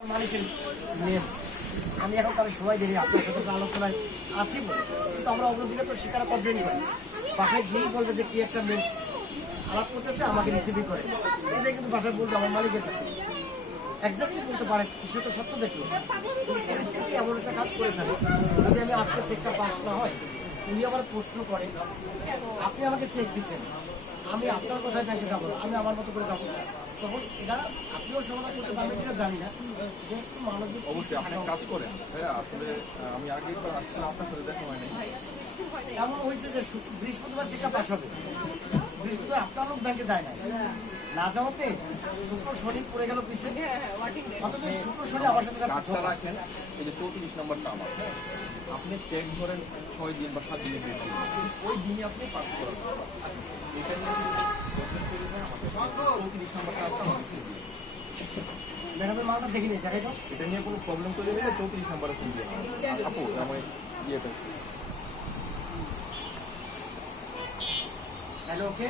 মালিকের নিয়ম আমি এখন তার সময় দিই আপনার সাথে আলোচনায় আছি বলে, কিন্তু আমরা অগ্রদিকে তো স্বীকার করবেনই পারি। বাসায় গিয়েই বলবে যে কি একটা মেয়ে আলাপ করতেছে, আমাকে রিসিভই করে, এটাই কিন্তু বাসায় বলবে আমার মালিকের কাছে এক্স্যাক্টলি বলতে পারে, কিছু তো সত্য দেখলো পরিস্থিতি এমন একটা কাজ করে থাকে। যদি আমি আজকে চেকটা পাস না হয়, উনি আবার প্রশ্ন করে আপনি আমাকে চেক দিচ্ছেন, আমি আপনার কথায় ব্যাংকে যাবো না, আমি আমার মতো করে যাবো না, তখন এটা আপনিও সমাধান করতে পারবেন কিনা জানি না। যে একটু মানবিক অবশ্যই আপনি এক কাজ করেন ভাইয়া, আসলে আমি আগে একবার আসছিলাম, আপনার সাথে দেখা হয়নি। এমন হয়েছে যে বৃহস্পতিবার চেকটা পাস হবে, বৃহস্পতিবার আপনার লোক ব্যাংকে যায় না, না যাওয়াতে শুক্র শনি পড়ে গেল পিছিয়ে, অথচ শুক্র শনি আমার সাথে কার্ডটা রাখেন, এই যে 34 নম্বরটা আমার, আপনি চেক ধরেন 6 দিন বা 7 দিনের বেশি, ওই দিনই আপনি পাস করান। এটা নিয়ে আমাকে 34 নম্বরটা আপনার ম্যাডামের মালটা দেখিনি দেখাই তো। এটা নিয়ে কোনো প্রবলেম তৈরি হলে 34 নম্বরে ফোন দিয়ে আপু আমি ইয়েটা হ্যালো, ওকে।